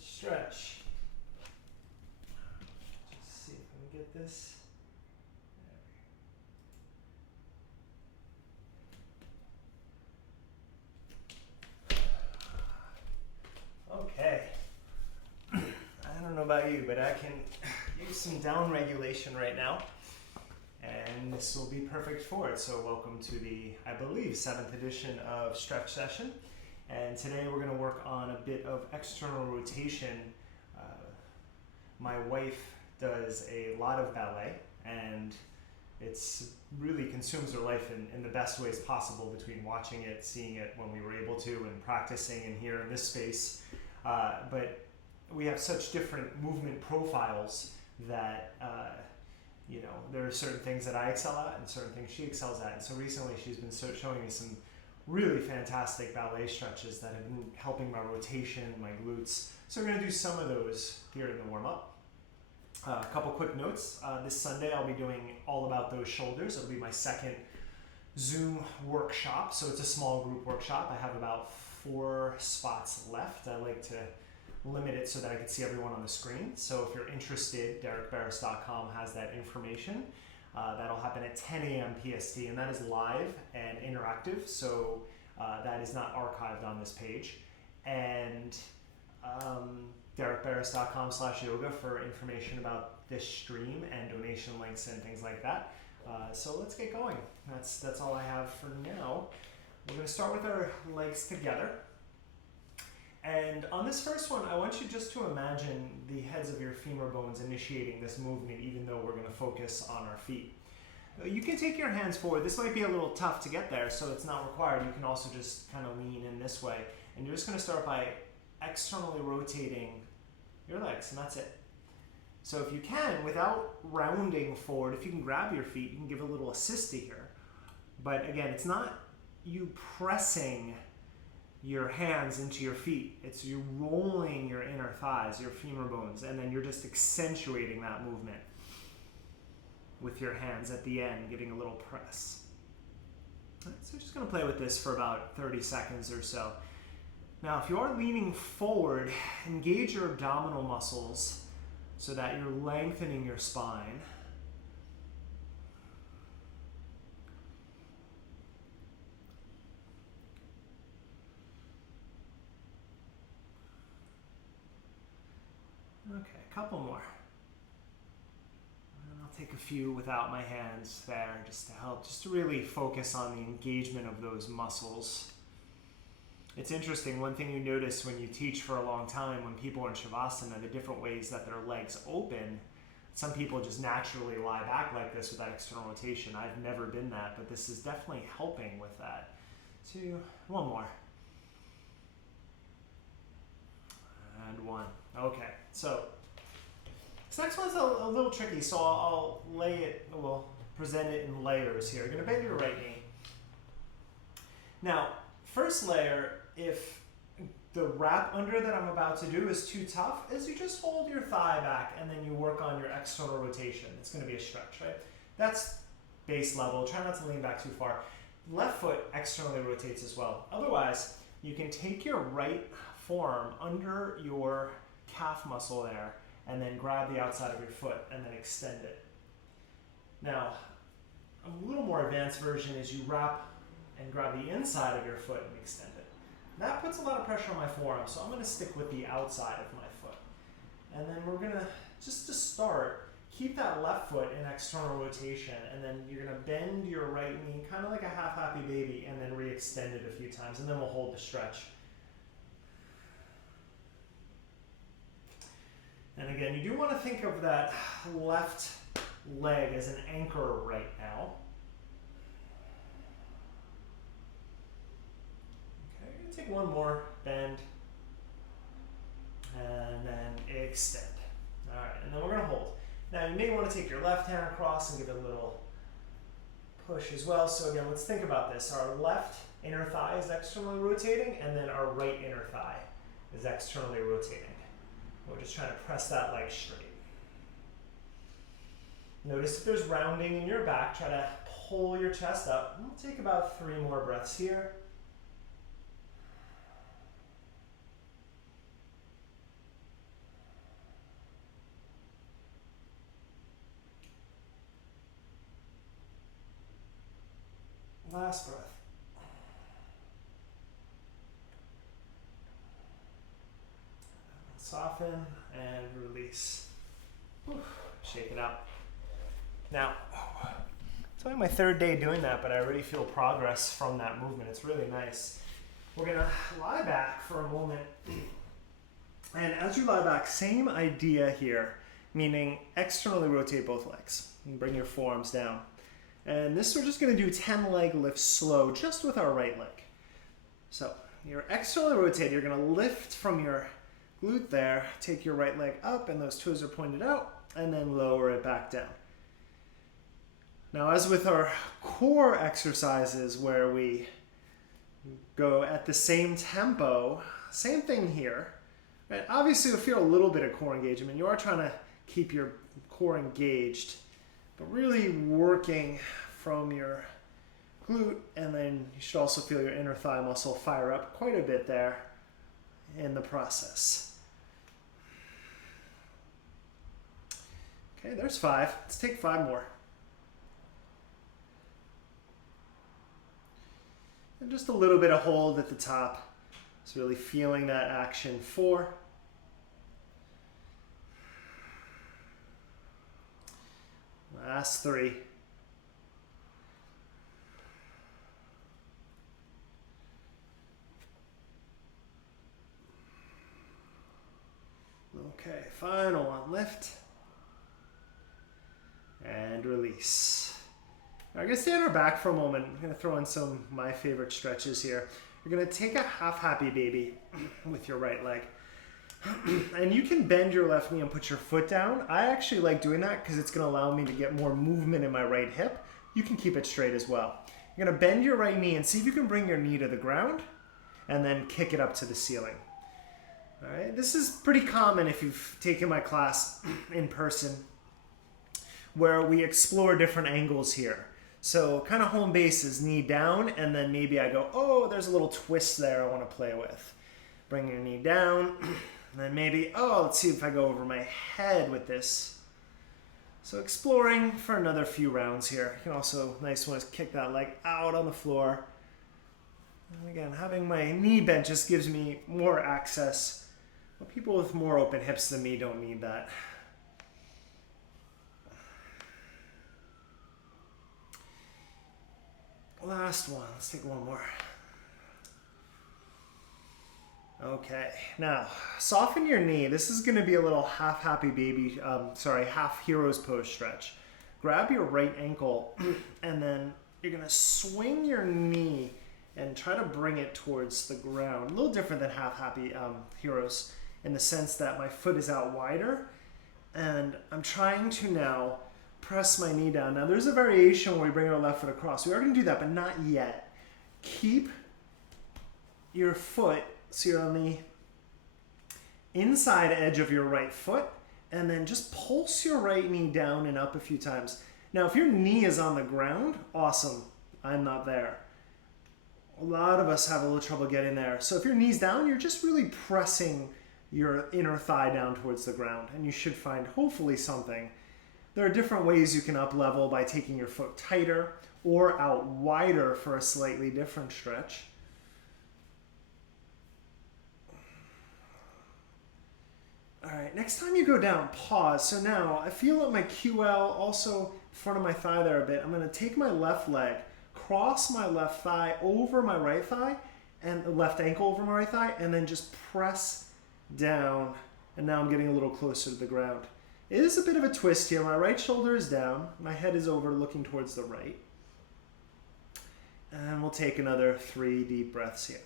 Let's stretch. Just see if I can get this. Okay. I don't know about you, but I can use some down regulation right now, and this will be perfect for it. So welcome to the, I believe, 7th edition of Stretch Session. And today we're going to work on a bit of external rotation. My wife does a lot of ballet, and it's really consumes her life in the best ways possible, between watching it, seeing it when we were able to, and practicing in here in this space. But we have such different movement profiles that you know, there are certain things that I excel at and certain things she excels at. And so recently she's been showing me some really fantastic ballet stretches that have been helping my rotation, my glutes. So we're going to do some of those here in the warm-up. A couple quick notes. This Sunday I'll be doing all about those shoulders. It'll be my second Zoom workshop. So it's a small group workshop. I have about 4 spots left. I like to limit it so that I can see everyone on the screen. So if you're interested, derekbarris.com has that information. That'll happen at 10 a.m. PST, and that is live and interactive, so that is not archived on this page. And derekbarris.com/yoga for information about this stream and donation links and things like that. So let's get going. That's all I have for now. We're going to start with our legs together. And on this first one, I want you just to imagine the heads of your femur bones initiating this movement, even though we're going to focus on our feet. You can take your hands forward. This might be a little tough to get there, so it's not required. You can also just kind of lean in this way. And you're just going to start by externally rotating your legs, and that's it. So if you can, without rounding forward, if you can grab your feet, you can give a little assist here. But again, it's not you pressing your hands into your feet. It's you rolling your inner thighs, your femur bones, and then you're just accentuating that movement with your hands at the end, giving a little press. All right, so just going to play with this for about 30 seconds or so. Now, if you are leaning forward, engage your abdominal muscles so that you're lengthening your spine. Okay, a couple more. And I'll take a few without my hands there, just to help, just to really focus on the engagement of those muscles. It's interesting, one thing you notice when you teach for a long time, when people are in Shavasana, the different ways that their legs open. Some people just naturally lie back like this without external rotation. I've never been that, but this is definitely helping with that. One more. And one. Okay, so this next one's a little tricky, so I'll present it in layers here. You're going to bend your right knee. Now, first layer, if the wrap under that I'm about to do is too tough, is you just hold your thigh back and then you work on your external rotation. It's going to be a stretch, right? That's base level. Try not to lean back too far. Left foot externally rotates as well. Otherwise, you can take your right forearm under your calf muscle there and then grab the outside of your foot and then extend it. Now, a little more advanced version is you wrap and grab the inside of your foot and extend it. That puts a lot of pressure on my forearm, so I'm going to stick with the outside of my foot. And then we're going to, just to start, keep that left foot in external rotation, and then you're going to bend your right knee, kind of like a half-happy baby, and then re-extend it a few times, and then we'll hold the stretch. And again, you do want to think of that left leg as an anchor right now. Okay, you're going to take one more bend, and then extend. All right, and then we're going to hold. Now, you may want to take your left hand across and give it a little push as well. So again, let's think about this. Our left inner thigh is externally rotating, and then our right inner thigh is externally rotating. We're just trying to press that leg straight. Notice if there's rounding in your back, try to pull your chest up. We'll take about 3 more breaths here. Last breath. Soften and release. Whew. Shake it out. Now, it's only my third day doing that, but I already feel progress from that movement. It's really nice. We're gonna lie back for a moment. And as you lie back, same idea here, meaning externally rotate both legs and bring your forearms down. And this we're just gonna do 10 leg lifts slow, just with our right leg. So you're externally rotated, you're gonna lift from your glute there, take your right leg up and those toes are pointed out, and then lower it back down. Now, as with our core exercises where we go at the same tempo, same thing here. Right? Obviously, you'll feel a little bit of core engagement. You are trying to keep your core engaged, but really working from your glute, and then you should also feel your inner thigh muscle fire up quite a bit there in the process. Okay, there's 5. Let's take 5 more. And just a little bit of hold at the top. It's really feeling that action. 4. Last 3. Okay, final one. Lift. And release. Now, we're going to stay on our back for a moment. I'm going to throw in some of my favorite stretches here. You're going to take a half happy baby with your right leg. And you can bend your left knee and put your foot down. I actually like doing that because it's going to allow me to get more movement in my right hip. You can keep it straight as well. You're going to bend your right knee and see if you can bring your knee to the ground and then kick it up to the ceiling. All right, this is pretty common if you've taken my class in person, where we explore different angles here. So kind of home base is knee down, and then maybe I go, oh, there's a little twist there I want to play with. Bring your knee down, and then maybe, oh, let's see if I go over my head with this. So exploring for another few rounds here. You can also, nice one is kick that leg out on the floor. And again, having my knee bent just gives me more access. But people with more open hips than me don't need that. Last one. Let's take one more. Okay, now soften your knee. This is going to be a little half happy baby, half hero's pose stretch. Grab your right ankle and then you're going to swing your knee and try to bring it towards the ground. A little different than half happy heroes in the sense that my foot is out wider and I'm trying to now press my knee down. Now there's a variation where we bring our left foot across. We are going to do that, but not yet. Keep your foot so you're on the inside edge of your right foot, and then just pulse your right knee down and up a few times. Now if your knee is on the ground, awesome. I'm not there. A lot of us have a little trouble getting there. So if your knee's down, you're just really pressing your inner thigh down towards the ground, and you should find hopefully something. There are different ways you can up level by taking your foot tighter or out wider for a slightly different stretch. All right, next time you go down, pause. So now I feel at my QL, also in front of my thigh there a bit. I'm going to take my left leg, cross my left thigh over my right thigh, and the left ankle over my right thigh, and then just press down. And now I'm getting a little closer to the ground. It is a bit of a twist here. My right shoulder is down. My head is over looking towards the right. And we'll take another 3 deep breaths here.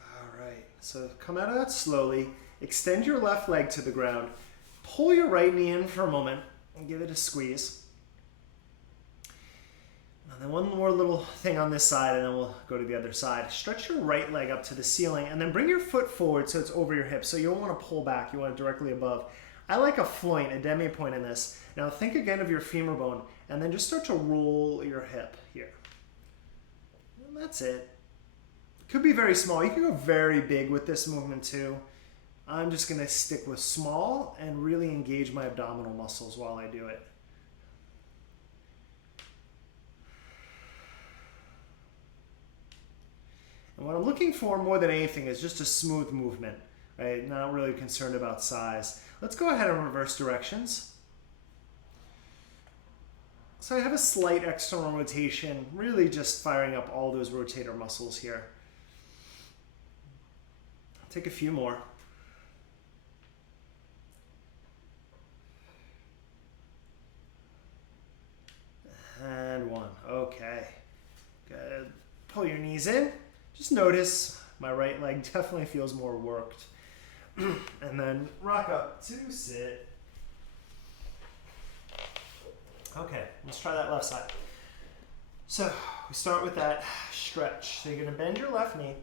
All right, so come out of that slowly. Extend your left leg to the ground. Pull your right knee in for a moment and give it a squeeze. And then one more little thing on this side and then we'll go to the other side. Stretch your right leg up to the ceiling and then bring your foot forward so it's over your hips. So you don't want to pull back, you want it directly above. I like a floint, a demi-point in this. Now think again of your femur bone and then just start to roll your hip here. And that's it. Could be very small. You can go very big with this movement too. I'm just going to stick with small and really engage my abdominal muscles while I do it. And what I'm looking for more than anything is just a smooth movement, right? Not really concerned about size. Let's go ahead and reverse directions. So I have a slight external rotation, really just firing up all those rotator muscles here. Take a few more. And one. Okay. Good. Pull your knees in. Just notice my right leg definitely feels more worked. And then rock up to sit. Okay, let's try that left side. So we start with that stretch. So you're going to bend your left knee.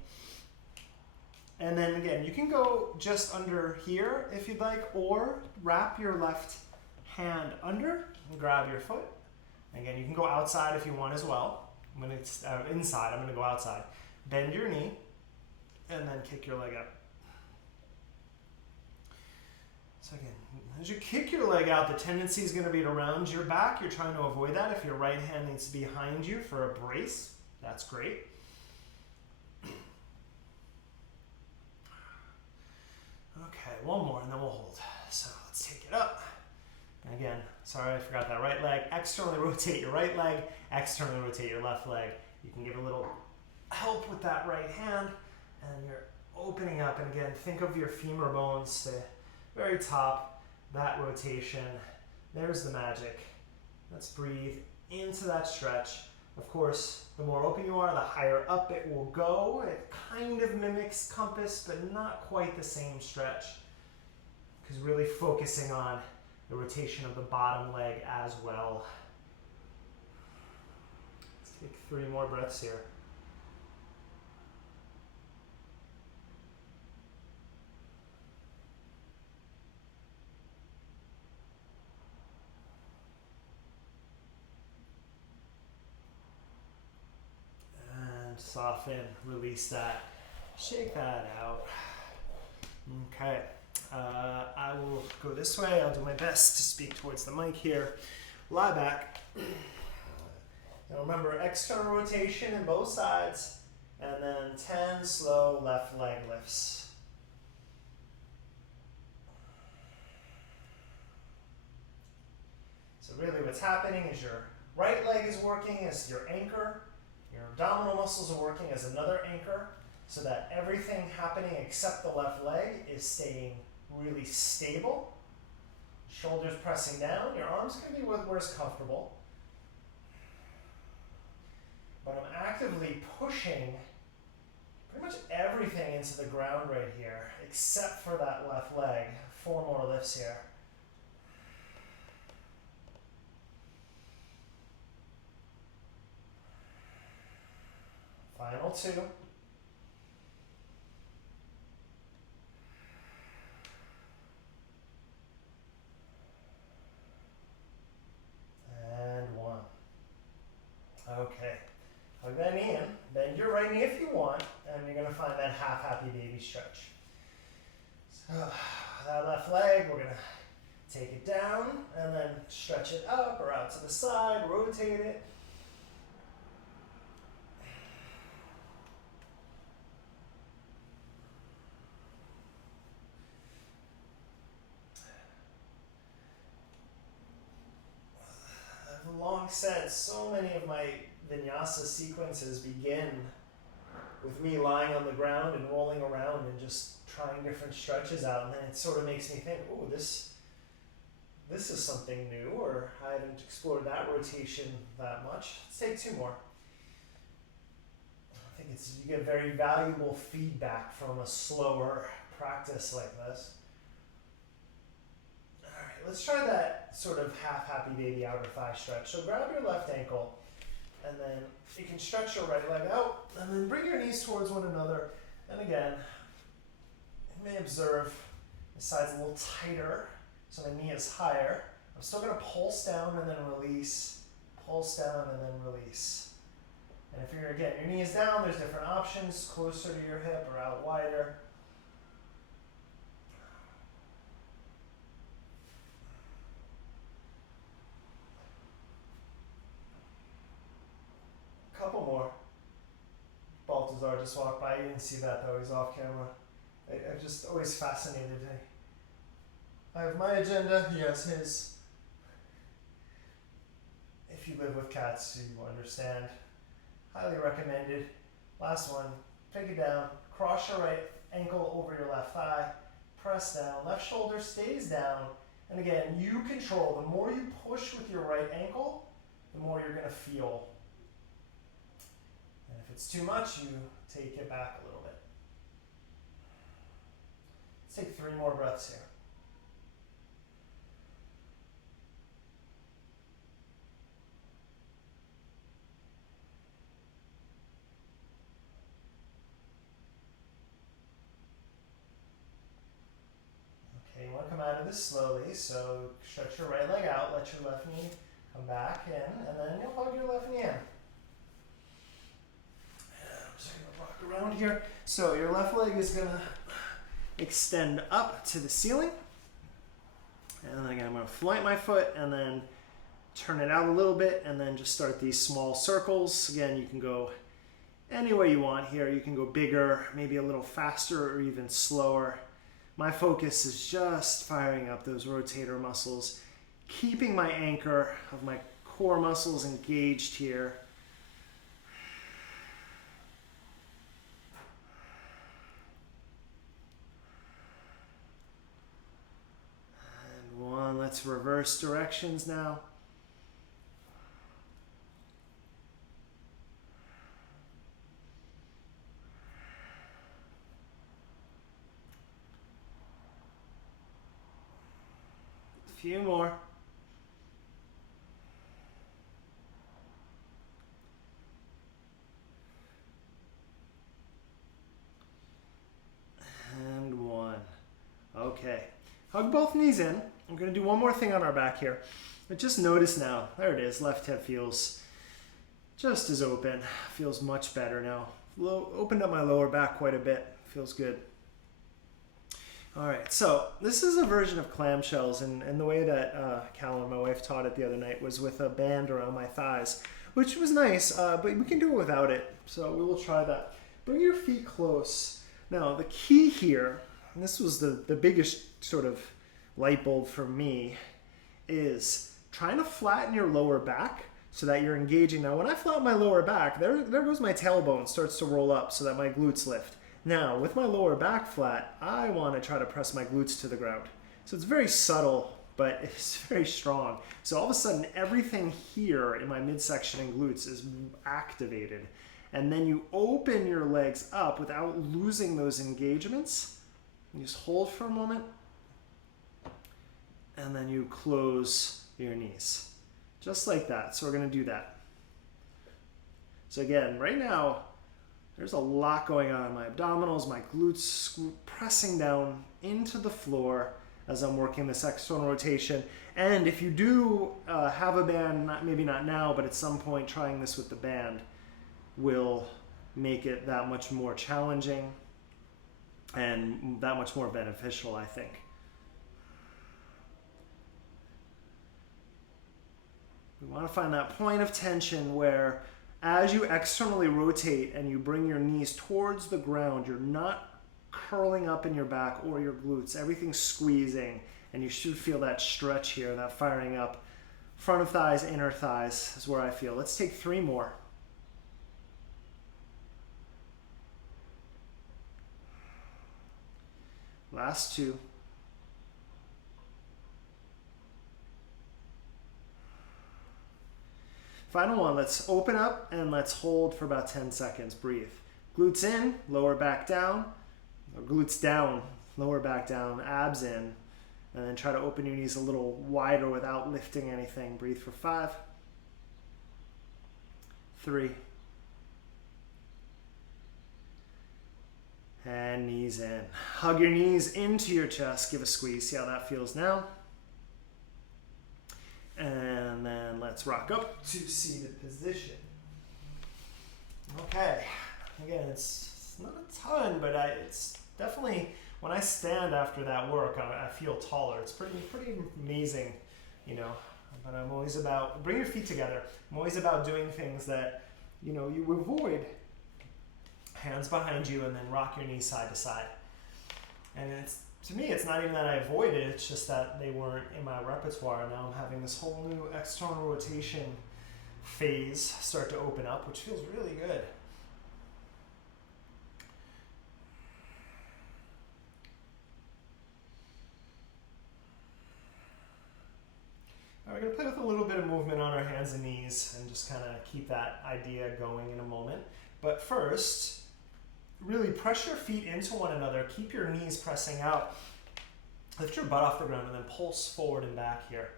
And then again, you can go just under here if you'd like, or wrap your left hand under and grab your foot. Again, you can go outside if you want as well. When it's inside, I'm going to go outside. Bend your knee, and then kick your leg out. So again, as you kick your leg out, the tendency is going to be to round your back. You're trying to avoid that. If your right hand needs to be behind you for a brace, that's great. Okay, one more, and then we'll hold. So let's take it up. And again, sorry, I forgot that right leg. Externally rotate your right leg, externally rotate your left leg. You can give a little help with that right hand, and you're opening up. And again, think of your femur bones to the very top, that rotation. There's the magic. Let's breathe into that stretch. Of course, the more open you are, the higher up it will go. It kind of mimics compass, but not quite the same stretch, because really focusing on the rotation of the bottom leg as well. Let's take 3 more breaths here. And soften, release that, shake that out. Okay. I will go this way. I'll do my best to speak towards the mic here. Lie back. Now remember, external rotation in both sides, and then 10 slow left leg lifts. So really what's happening is your right leg is working as your anchor, your abdominal muscles are working as another anchor, so that everything happening except the left leg is staying really stable. Shoulders pressing down. Your arms can be where it's comfortable. But I'm actively pushing pretty much everything into the ground right here, except for that left leg. 4 more lifts here. Final 2. And 1. Okay. Hug that knee in. Bend your right knee if you want, and you're going to find that half happy baby stretch. So that left leg, we're going to take it down and then stretch it up or out to the side, rotate it. I've long said so many of my vinyasa sequences begin with me lying on the ground and rolling around and just trying different stretches out, and then it sort of makes me think, oh, this is something new, or I haven't explored that rotation that much. Let's take 2 more. I think you get very valuable feedback from a slower practice like this. All right, let's try that sort of half happy baby outer thigh stretch. So grab your left ankle, and then you can stretch your right leg out, and then bring your knees towards one another. And again, you may observe the side's a little tighter, so the knee is higher. I'm still going to pulse down and then release, pulse down and then release. And if you're, again, your knee is down, there's different options, closer to your hip or out wider. Couple more. Baltazar just walked by. You didn't see that though, he's off camera. I'm just always fascinated. I have my agenda, he has his. If you live with cats, you understand. Highly recommended. Last one, take it down, cross your right ankle over your left thigh, press down, left shoulder stays down, and again, you control. The more you push with your right ankle, the more you're gonna feel. And if it's too much, you take it back a little bit. Let's take 3 more breaths here. Okay, you want to come out of this slowly, so stretch your right leg out, let your left knee come back in, and then you'll hug your left knee in. I'm just going to rock around here. So your left leg is going to extend up to the ceiling. And then again, I'm going to flight my foot and then turn it out a little bit and then just start these small circles. Again, you can go any way you want here. You can go bigger, maybe a little faster or even slower. My focus is just firing up those rotator muscles, keeping my anchor of my core muscles engaged here. And 1, let's reverse directions now. Few more. And 1. Okay. Hug both knees in. I'm going to do one more thing on our back here. But just notice now, there it is. Left hip feels just as open. Feels much better now. Opened up my lower back quite a bit. Feels good. All right, so this is a version of Clam Shells, and the way that Callum, my wife, taught it the other night was with a band around my thighs, which was nice, but we can do it without it, so we will try that. Bring your feet close. Now, the key here, and this was the biggest sort of light bulb for me, is trying to flatten your lower back so that you're engaging. Now, when I flatten my lower back, there goes my tailbone, starts to roll up so that my glutes lift. Now, with my lower back flat, I want to try to press my glutes to the ground. So it's very subtle, but it's very strong. So all of a sudden, everything here in my midsection and glutes is activated. And then you open your legs up without losing those engagements. You just hold for a moment. And then you close your knees. Just like that. So we're going to do that. So again, right now, there's a lot going on. My abdominals, my glutes pressing down into the floor as I'm working this external rotation. And if you do have a band, maybe not now, but at some point trying this with the band will make it that much more challenging and that much more beneficial, I think. We want to find that point of tension where as you externally rotate and you bring your knees towards the ground, you're not curling up in your back or your glutes. Everything's squeezing, and you should feel that stretch here, that firing up. Front of thighs, inner thighs is where I feel. Let's take 3 more. Last 2. Final one, let's open up and let's hold for about 10 seconds. Breathe. Glutes in, lower back down, or glutes down, lower back down, abs in, and then try to open your knees a little wider without lifting anything. Breathe for 5, 3, and knees in. Hug your knees into your chest, give a squeeze. See how that feels now. And then let's rock up to seated position. Okay, again, it's not a ton, but it's definitely, when I stand after that work, I feel taller. It's pretty amazing, you know. But I'm always about, bring your feet together. I'm always about doing things that, you know, you avoid. Hands behind you, and then rock your knees side to side. And it's, to me, it's not even that I avoid it, it's just that they weren't in my repertoire. Now I'm having this whole new external rotation phase start to open up, which feels really good. We're going to play with a little bit of movement on our hands and knees and just kind of keep that idea going in a moment. But first, really press your feet into one another. Keep your knees pressing out. Lift your butt off the ground and then pulse forward and back here.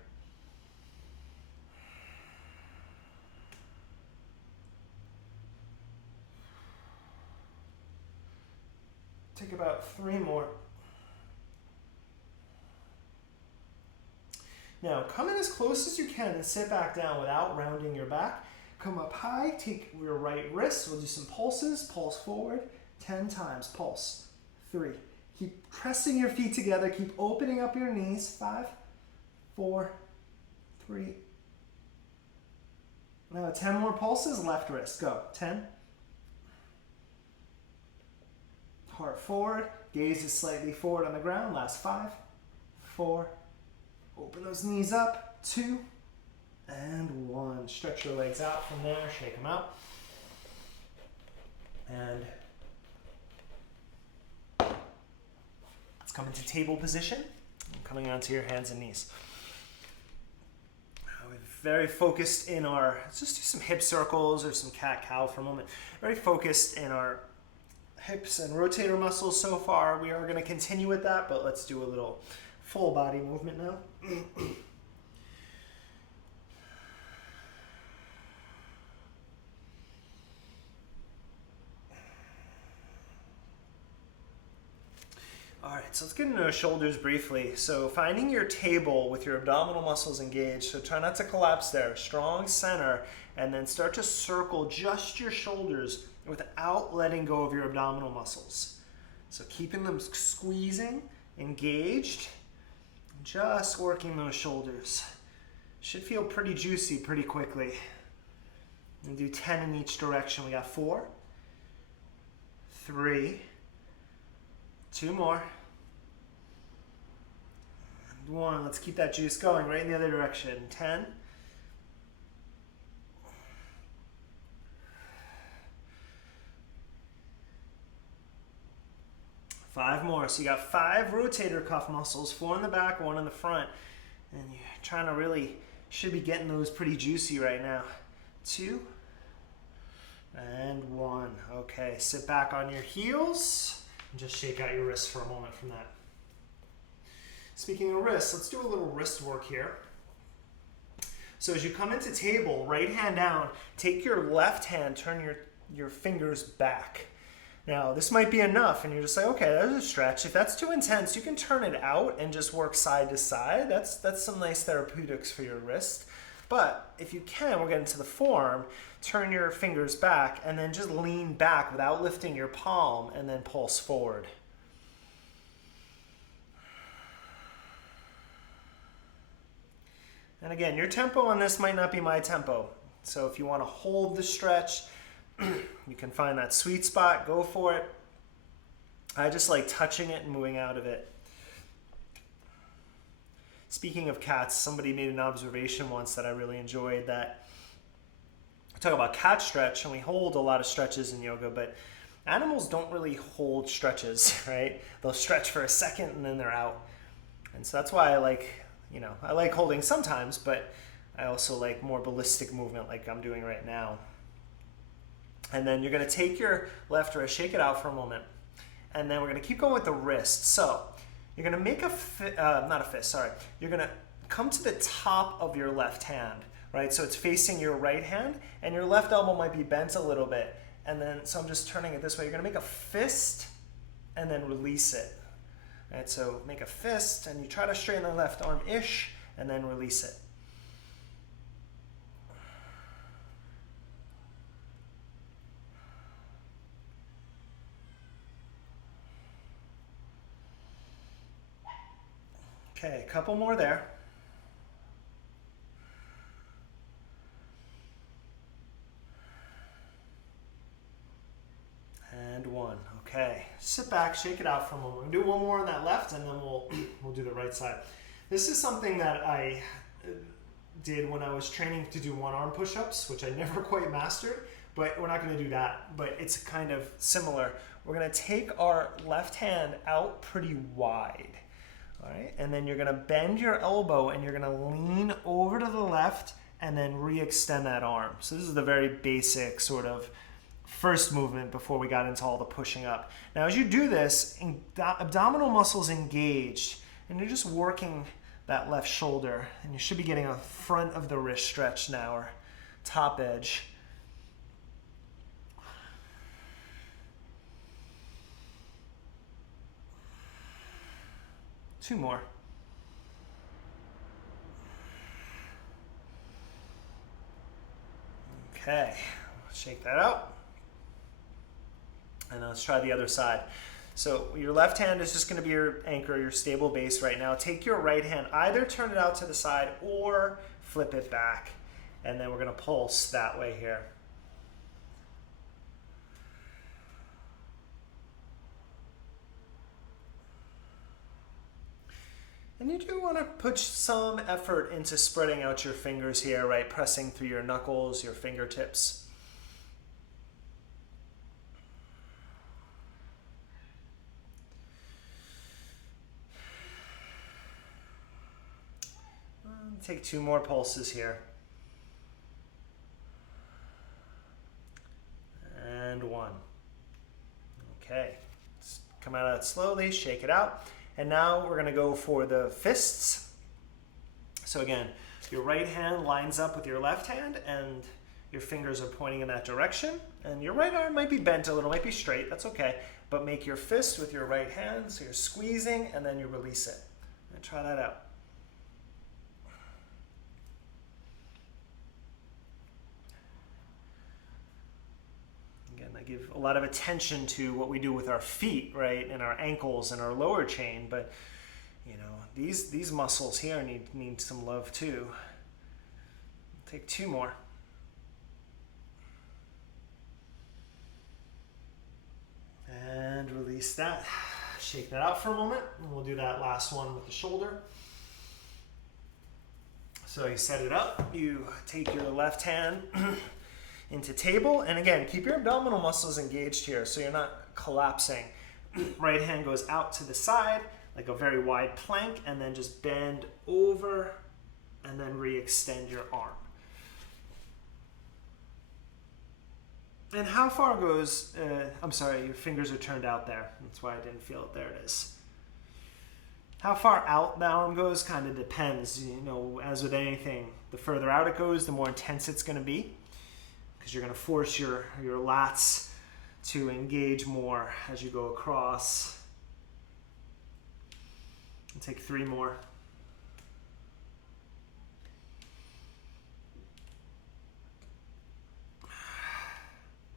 Take about 3 more. Now, come in as close as you can and sit back down without rounding your back. Come up high, take your right wrist. We'll do some pulses. Pulse forward 10 times. Pulse. 3. Keep pressing your feet together. Keep opening up your knees. 5, 4, 3. Now 10 more pulses. Left wrist. Go. 10. Heart forward. Gaze is slightly forward on the ground. Last 5, 4. Open those knees up. 2 and 1. Stretch your legs out from there. Shake them out. And let's come into table position. Coming onto your hands and knees. We're very focused in our, let's just do some hip circles or some cat-cow for a moment. Very focused in our hips and rotator muscles so far. We are going to continue with that, but let's do a little full body movement now. All right, so let's get into our shoulders briefly. So finding your table with your abdominal muscles engaged, so try not to collapse there. Strong center, and then start to circle just your shoulders without letting go of your abdominal muscles. So keeping them squeezing, engaged, just working those shoulders. Should feel pretty juicy pretty quickly. And do 10 in each direction. We got 4, 3, 2 more, and 1. Let's keep that juice going right in the other direction. 10, 5 more. So you got 5 rotator cuff muscles, 4 in the back, 1 in the front. And you're trying to really, should be getting those pretty juicy right now. 2 and 1. Okay, sit back on your heels and just shake out your wrists for a moment from that. Speaking of wrists, let's do a little wrist work here. So as you come into table, right hand down, take your left hand, turn your fingers back. Now, this might be enough, and you're just like, okay, there's a stretch. If that's too intense, you can turn it out and just work side to side. That's some nice therapeutics for your wrist. But if you can, we're getting to the form, turn your fingers back, and then just lean back without lifting your palm, and then pulse forward. And again, your tempo on this might not be my tempo. So if you want to hold the stretch, you can find that sweet spot, go for it. I just like touching it and moving out of it. Speaking of cats, somebody made an observation once that I really enjoyed, that we talk about cat stretch, and we hold a lot of stretches in yoga, but animals don't really hold stretches, right? They'll stretch for a second and then they're out. And so that's why I like holding sometimes, but I also like more ballistic movement like I'm doing right now. And then you're going to take your left wrist, shake it out for a moment, and then we're going to keep going with the wrist. So you're going to make you're going to come to the top of your left hand, right? So it's facing your right hand, and your left elbow might be bent a little bit. And then, so I'm just turning it this way. You're going to make a fist and then release it. Right? So make a fist, and you try to straighten the left arm-ish, and then release it. Okay, a couple more there. And one. Okay, sit back, shake it out for a moment. We'll do one more on that left, and then we'll do the right side. This is something that I did when I was training to do one-arm push-ups, which I never quite mastered, but we're not going to do that. But it's kind of similar. We're going to take our left hand out pretty wide. All right, and then you're going to bend your elbow and you're going to lean over to the left and then re-extend that arm. So this is the very basic sort of first movement before we got into all the pushing up. Now as you do this, abdominal muscles engaged, and you're just working that left shoulder, and you should be getting a front of the wrist stretch now, or top edge. Two more. Okay, shake that out. And let's try the other side. So your left hand is just going to be your anchor, your stable base right now. Take your right hand, either turn it out to the side or flip it back. And then we're going to pulse that way here. And you do want to put some effort into spreading out your fingers here, right? Pressing through your knuckles, your fingertips. Take two more pulses here. And one. Okay. Let's come out of that slowly, shake it out. And now we're going to go for the fists. So again, your right hand lines up with your left hand and your fingers are pointing in that direction. And your right arm might be bent a little, might be straight, that's okay. But make your fist with your right hand, so you're squeezing and then you release it. And try that out. I give a lot of attention to what we do with our feet, right, and our ankles and our lower chain, but you know, these muscles here need some love too. Take two more. And release that. Shake that out for a moment, and we'll do that last one with the shoulder. So you set it up, you take your left hand into table, and again, keep your abdominal muscles engaged here so you're not collapsing. Right hand goes out to the side like a very wide plank, and then just bend over and then re-extend your arm. And how far goes, I'm sorry, your fingers are turned out there. That's why I didn't feel it. There it is. How far out the arm goes kind of depends. You know, as with anything, the further out it goes, the more intense it's going to be, because you're going to force your lats to engage more as you go across. And take three more.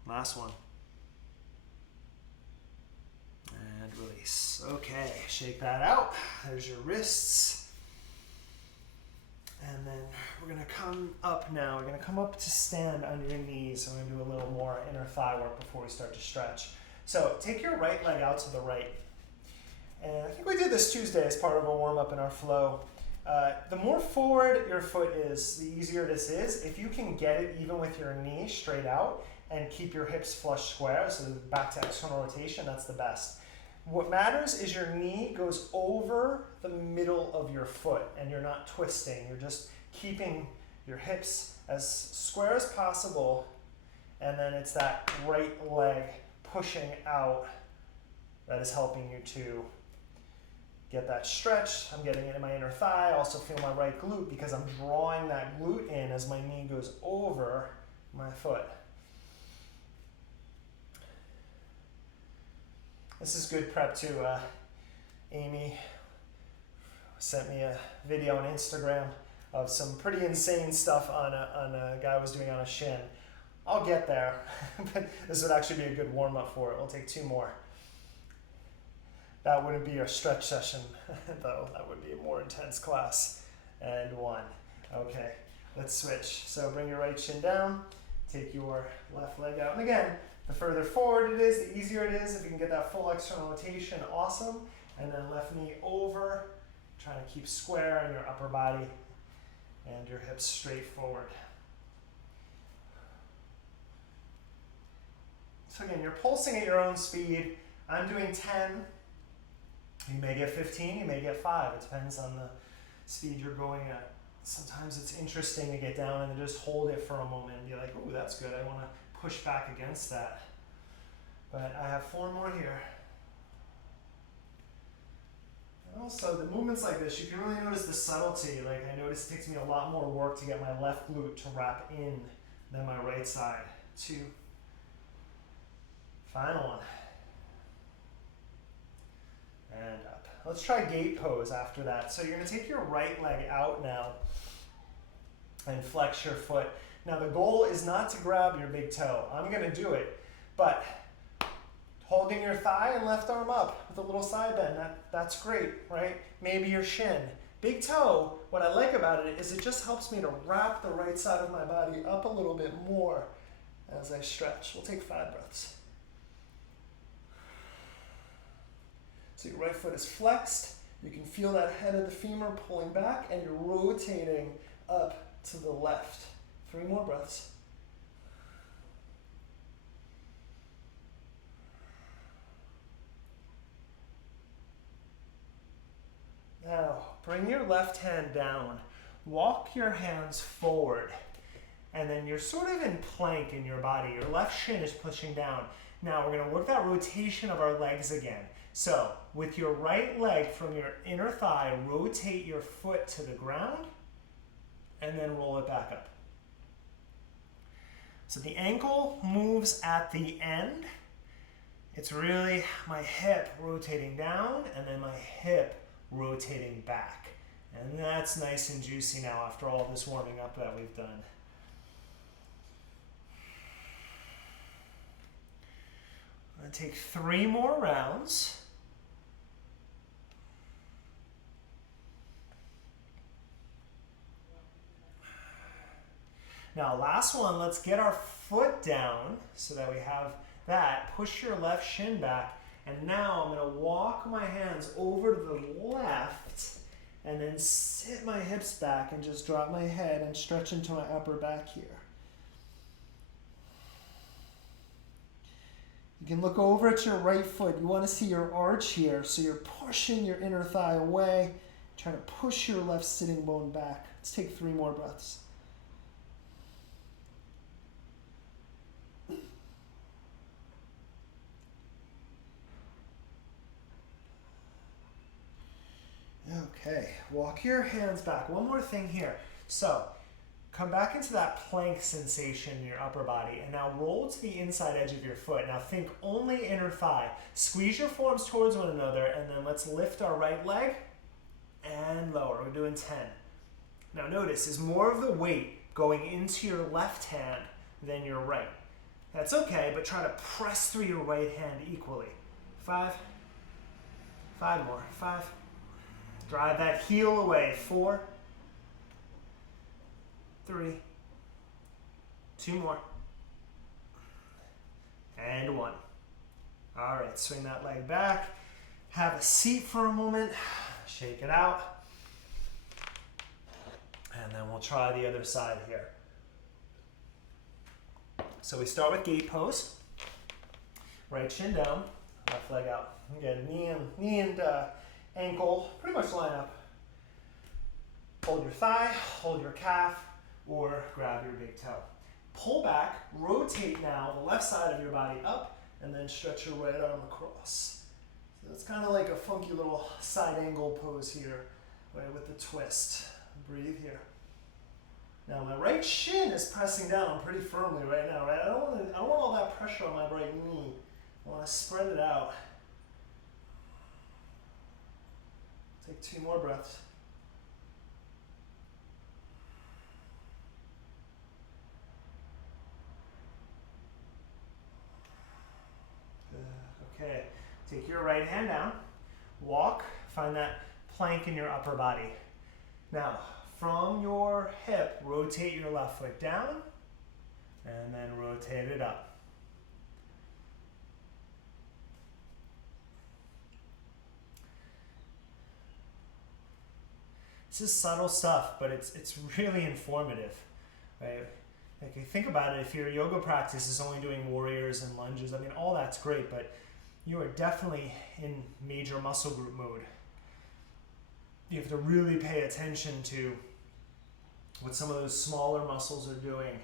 Last one. And release. Okay, shake that out. There's your wrists. And then we're going to come up now. We're going to come up to stand on your knees. So we're going to do a little more inner thigh work before we start to stretch. So take your right leg out to the right. And I think we did this Tuesday as part of a warm-up in our flow. The more forward your foot is, the easier this is. If you can get it even with your knee straight out and keep your hips flush square, so back to external rotation, that's the best. What matters is your knee goes over the middle of your foot and you're not twisting. You're just keeping your hips as square as possible, and then it's that right leg pushing out that is helping you to get that stretch. I'm getting it in my inner thigh. I also feel my right glute because I'm drawing that glute in as my knee goes over my foot. This is good prep too. Amy sent me a video on Instagram of some pretty insane stuff on a guy was doing on a shin. I'll get there, but this would actually be a good warm-up for it. We'll take two more. That wouldn't be a stretch session, though. That would be a more intense class. And 1. Okay, let's switch. So bring your right shin down, take your left leg out. And again, the further forward it is, the easier it is. If you can get that full external rotation, awesome. And then left knee over, trying to keep square on your upper body and your hips straight forward. So again, you're pulsing at your own speed. I'm doing 10. You may get 15, you may get 5. It depends on the speed you're going at. Sometimes it's interesting to get down and just hold it for a moment and be like, ooh, that's good. I want to push back against that. But I have 4 more here. And also, the movements like this, you can really notice the subtlety. Like I notice it takes me a lot more work to get my left glute to wrap in than my right side. 2. Final 1. And up. Let's try gate pose after that. So you're going to take your right leg out now and flex your foot. Now the goal is not to grab your big toe. I'm going to do it, but holding your thigh and left arm up with a little side bend, that's great, right? Maybe your shin. Big toe, what I like about it is it just helps me to wrap the right side of my body up a little bit more as I stretch. We'll take 5 breaths. So your right foot is flexed. You can feel that head of the femur pulling back and you're rotating up to the left. 3 more breaths. Now, bring your left hand down. Walk your hands forward. And then you're sort of in plank in your body. Your left shin is pushing down. Now, we're going to work that rotation of our legs again. So, with your right leg from your inner thigh, rotate your foot to the ground and then roll it back up. So the ankle moves at the end. It's really my hip rotating down and then my hip rotating back. And that's nice and juicy now after all this warming up that we've done. I'm going to take 3 more rounds. Now, last one, let's get our foot down so that we have that. Push your left shin back. And now I'm going to walk my hands over to the left and then sit my hips back and just drop my head and stretch into my upper back here. You can look over at your right foot. You want to see your arch here. So you're pushing your inner thigh away, trying to push your left sitting bone back. Let's take 3 more breaths. Okay, walk your hands back. One more thing here. So, come back into that plank sensation in your upper body and now roll to the inside edge of your foot. Now think only inner thigh. Squeeze your forearms towards one another and then let's lift our right leg and lower. We're doing 10. Now notice, is more of the weight going into your left hand than your right. That's okay, but try to press through your right hand equally. 5. 5 more. 5. Drive that heel away. 4. 3. 2 more. And 1. All right, swing that leg back. Have a seat for a moment. Shake it out. And then we'll try the other side here. So we start with gate pose. Right shin down, left leg out. Again, knee and ankle pretty much line up. Hold your thigh, hold your calf, or grab your big toe. Pull back, rotate now the left side of your body up, and then stretch your right arm across. So it's kind of like a funky little side angle pose here, right, with the twist. Breathe here. Now my right shin is pressing down pretty firmly right now, right? I don't want all that pressure on my right knee. I want to spread it out. Take 2 more breaths. Okay, take your right hand down, walk, find that plank in your upper body. Now, from your hip, rotate your left foot down, and then rotate it up. This is subtle stuff, but it's really informative, right? Like, you think about it, if your yoga practice is only doing warriors and lunges, I mean, all that's great, but you are definitely in major muscle group mode. You have to really pay attention to what some of those smaller muscles are doing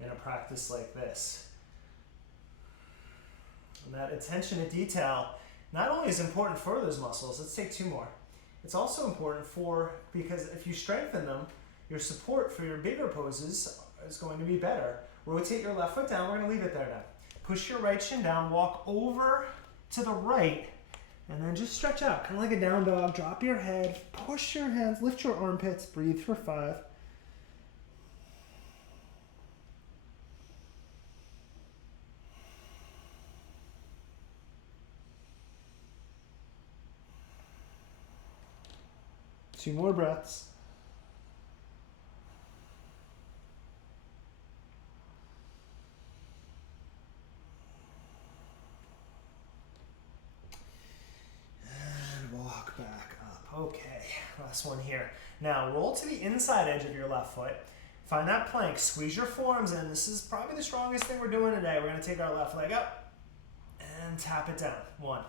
in a practice like this. And that attention to detail not only is important for those muscles, let's take two more. It's also important because if you strengthen them, your support for your bigger poses is going to be better. Rotate your left foot down, we're gonna leave it there now. Push your right shin down, walk over to the right, and then just stretch out, kind of like a down dog. Drop your head, push your hands, lift your armpits, breathe for 5. Two more breaths. And walk back up. Okay, last one here. Now roll to the inside edge of your left foot. Find that plank, squeeze your forearms in. This is probably the strongest thing we're doing today. We're gonna take our left leg up and tap it down. 1.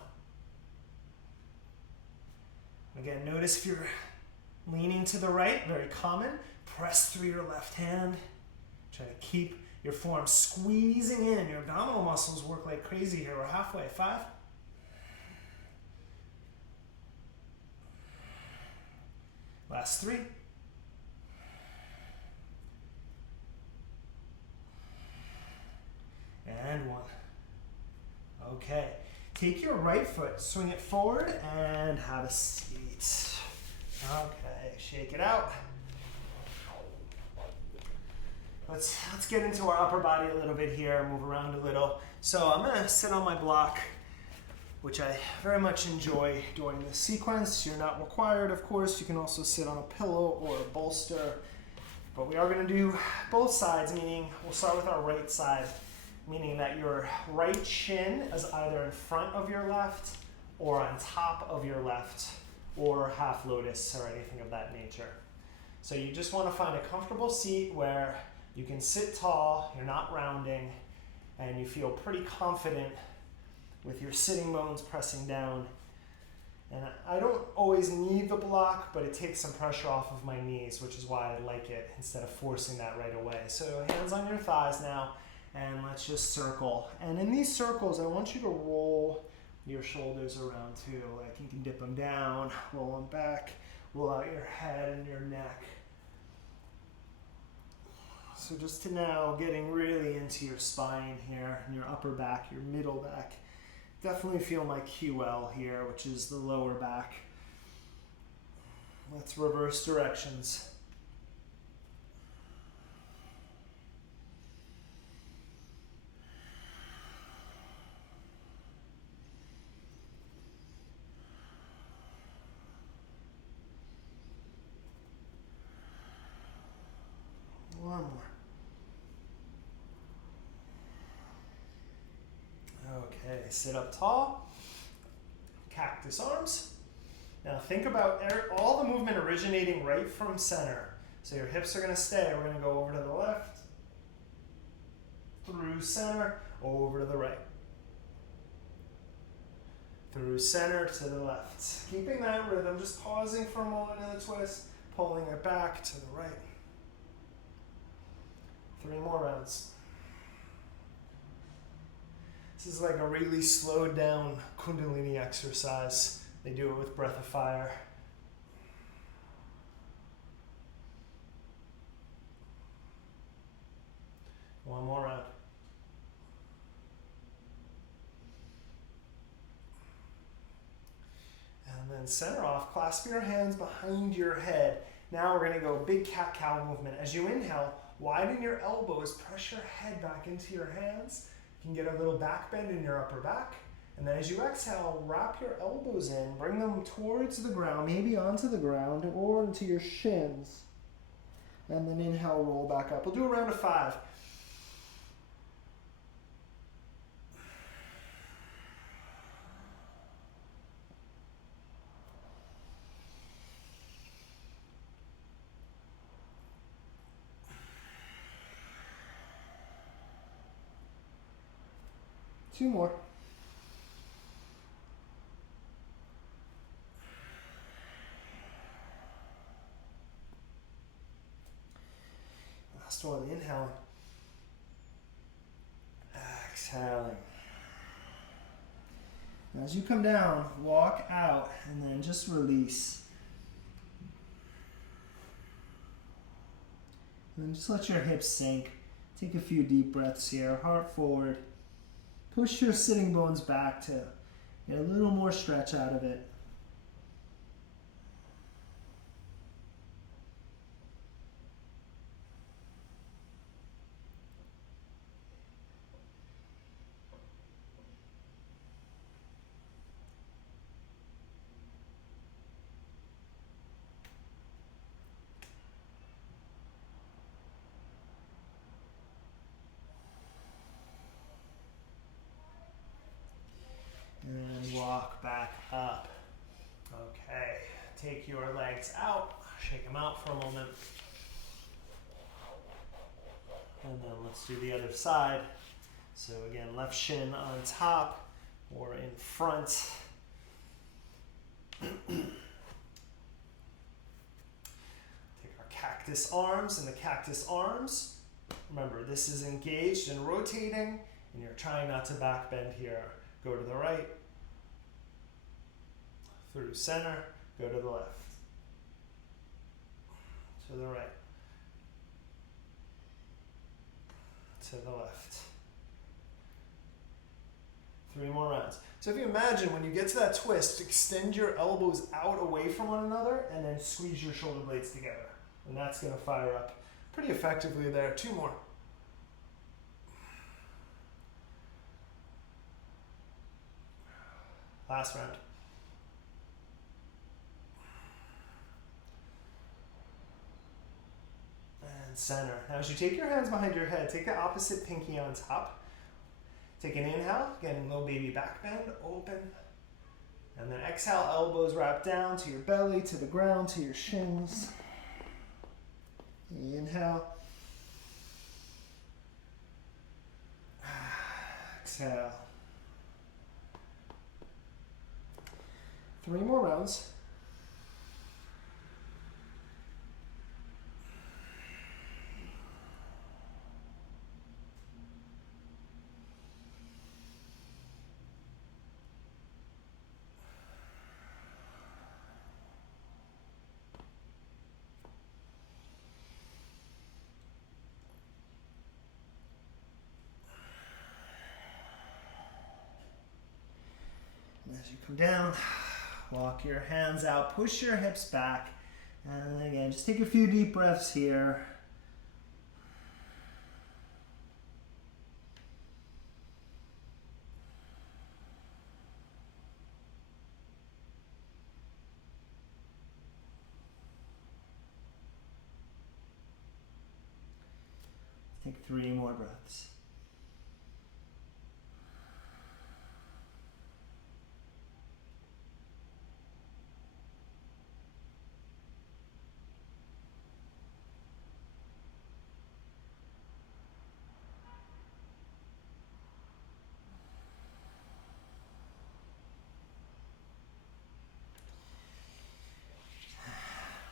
Again, notice if you're leaning to the right, very common. Press through your left hand. Try to keep your forearms squeezing in. Your abdominal muscles work like crazy here. We're halfway. 5. Last 3. And 1. Okay. Take your right foot, swing it forward, and have a seat. Okay, shake it out. Let's get into our upper body a little bit here, move around a little. So I'm gonna sit on my block, which I very much enjoy during this sequence. You're not required, of course. You can also sit on a pillow or a bolster, but we are gonna do both sides, meaning we'll start with our right side, meaning that your right shin is either in front of your left or on top of your left, or half lotus or anything of that nature. So you just want to find a comfortable seat where you can sit tall, you're not rounding, and you feel pretty confident with your sitting bones pressing down. And I don't always need the block, but it takes some pressure off of my knees, which is why I like it instead of forcing that right away. So hands on your thighs now, and let's just circle. And in these circles, I want you to roll your shoulders around too. Like, you can dip them down, roll them back, roll out your head and your neck. So just to now getting really into your spine here, and your upper back, your middle back. Definitely feel my QL here, which is the lower back. Let's reverse directions. One more. Okay, sit up tall. Cactus arms. Now think about all the movement originating right from center. So your hips are going to stay. We're going to go over to the left, through center, over to the right. Through center to the left. Keeping that rhythm, just pausing for a moment in the twist, pulling it back to the right. 3 more rounds. This is like a really slowed down Kundalini exercise. They do it with Breath of Fire. One more round. And then center off, clasp your hands behind your head. Now we're gonna go big cat-cow movement. As you inhale, widen your elbows, press your head back into your hands. You can get a little back bend in your upper back. And then as you exhale, wrap your elbows in, bring them towards the ground, maybe onto the ground or into your shins. And then inhale, roll back up. We'll do a round of 5. Two more. Last one, inhaling. Exhaling. Now as you come down, walk out and then just release. And then just let your hips sink. Take a few deep breaths here, heart forward. Push your sitting bones back to get a little more stretch out of it. And walk back up. Okay, take your legs out, shake them out for a moment. And then let's do the other side. So again, left shin on top or in front. Take our cactus arms, and the cactus arms, remember this is engaged and rotating, and you're trying not to back bend here. Go to the right, through center, go to the left, to the right, to the left. 3 more rounds. So if you imagine when you get to that twist, extend your elbows out away from one another and then squeeze your shoulder blades together. And that's going to fire up pretty effectively there. 2 more. Last round. And center. Now as you take your hands behind your head, take the opposite pinky on top. Take an inhale, again, little baby back bend, open. And then exhale, elbows wrap down to your belly, to the ground, to your shins. Inhale. Exhale. 3 more rounds. And as you come down, walk your hands out, push your hips back, and again, just take a few deep breaths here. Take 3 more breaths.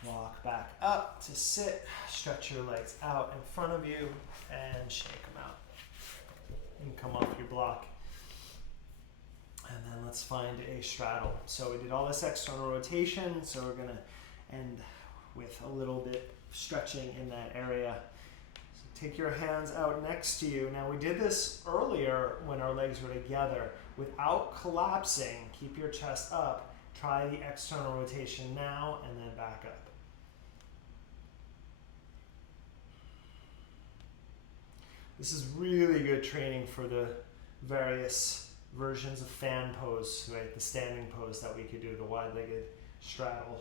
Walk back up to sit, stretch your legs out in front of you and shake them out. And come off your block. And then let's find a straddle. So we did all this external rotation, so we're gonna end with a little bit stretching in that area. So take your hands out next to you. Now we did this earlier when our legs were together. Without collapsing, keep your chest up. Try the external rotation now and then back up. This is really good training for the various versions of fan pose, right? The standing pose that we could do, the wide-legged straddle.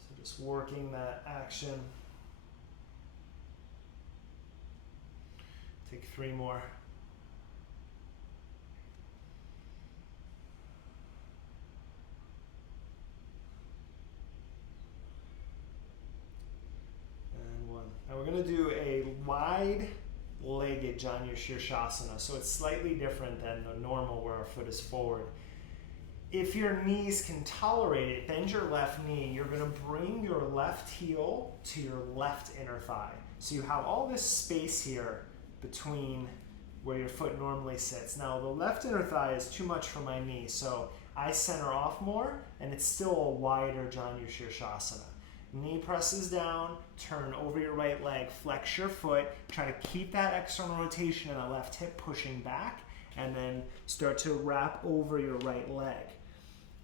So just working that action. Take 3 more. And 1. Now we're going to do a wide-legged Janu Shirshasana. So it's slightly different than the normal where our foot is forward. If your knees can tolerate it, bend your left knee. You're going to bring your left heel to your left inner thigh. So you have all this space here between where your foot normally sits. Now the left inner thigh is too much for my knee, so I center off more, and it's still a wider Janu Shirshasana. Knee presses down, turn over your right leg, flex your foot, try to keep that external rotation in the left hip pushing back, and then start to wrap over your right leg.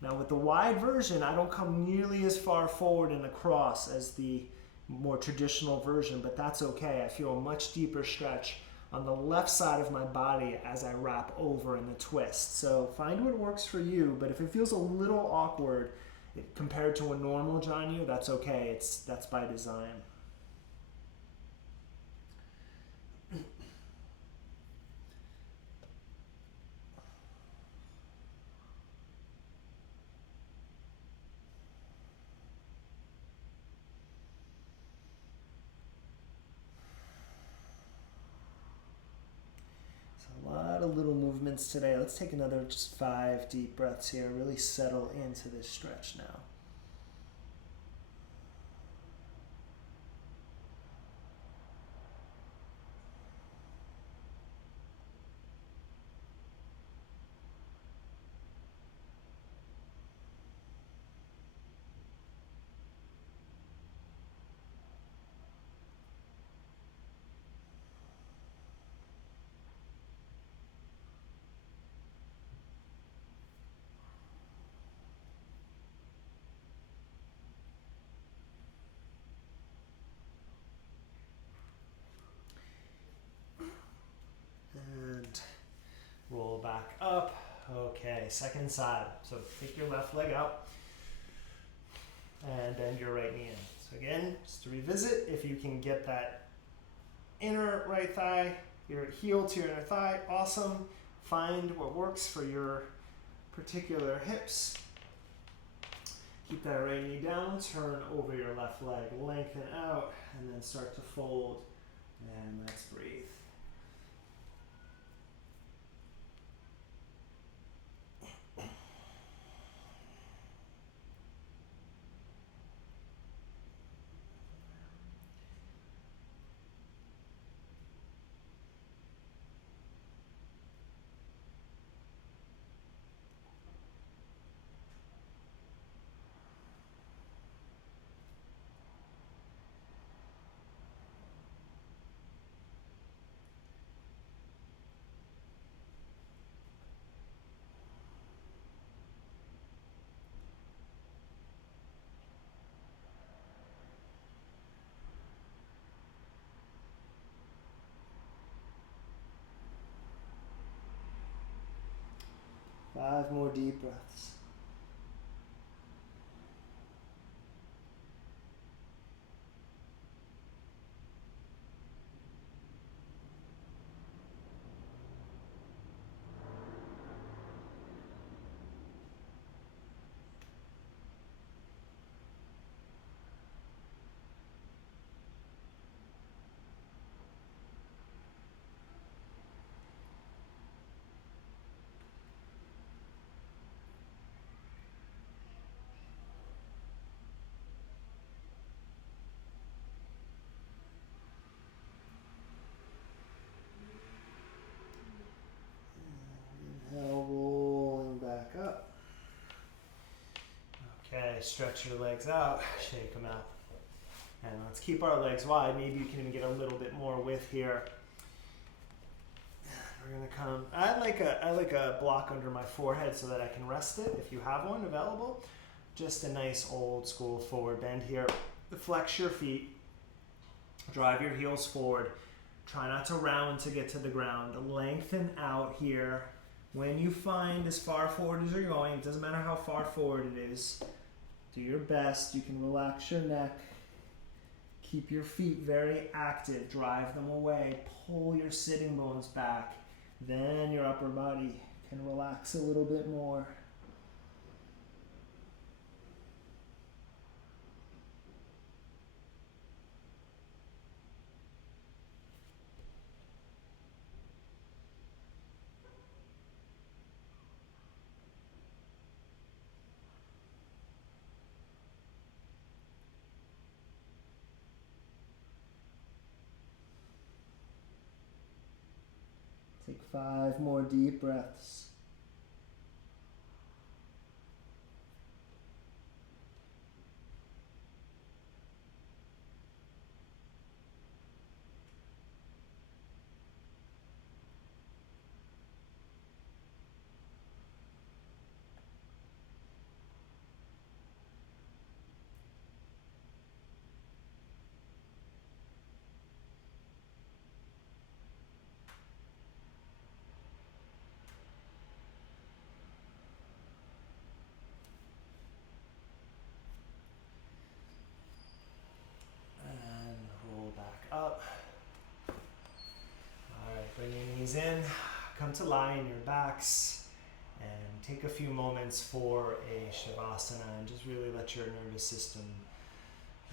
Now with the wide version, I don't come nearly as far forward and across as the more traditional version, but that's okay. I feel a much deeper stretch on the left side of my body as I wrap over in the twist. So find what works for you, but if it feels a little awkward compared to a normal Janu, that's okay. That's by design. A lot of little movements today. Let's take another just 5 deep breaths here. Really settle into this stretch now. Roll back up. Okay, second side. So take your left leg out and bend your right knee in. So again, just to revisit, if you can get that inner right thigh, your heel to your inner thigh, awesome. Find what works for your particular hips. Keep that right knee down, turn over your left leg, lengthen out, and then start to fold. And let's breathe. Five more deep breaths. Okay, stretch your legs out, shake them out. And let's keep our legs wide. Maybe you can even get a little bit more width here. We're gonna come, I like a block under my forehead so that I can rest it if you have one available. Just a nice old school forward bend here. Flex your feet, drive your heels forward. Try not to round to get to the ground. Lengthen out here. When you find as far forward as you're going, it doesn't matter how far forward it is, do your best. You can relax your neck. Keep your feet very active. Drive them away. Pull your sitting bones back. Then your upper body can relax a little bit more. Take 5 more deep breaths. And roll back up. Alright, bring your knees in. Come to lie in your backs. And take a few moments for a Shavasana and just really let your nervous system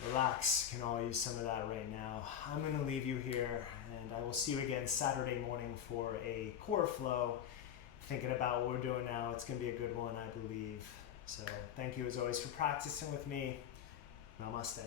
relax. Can all use some of that right now. I'm going to leave you here, and I will see you again Saturday morning for a core flow. Thinking about what we're doing now, it's going to be a good one, I believe. So thank you as always for practicing with me. Namaste.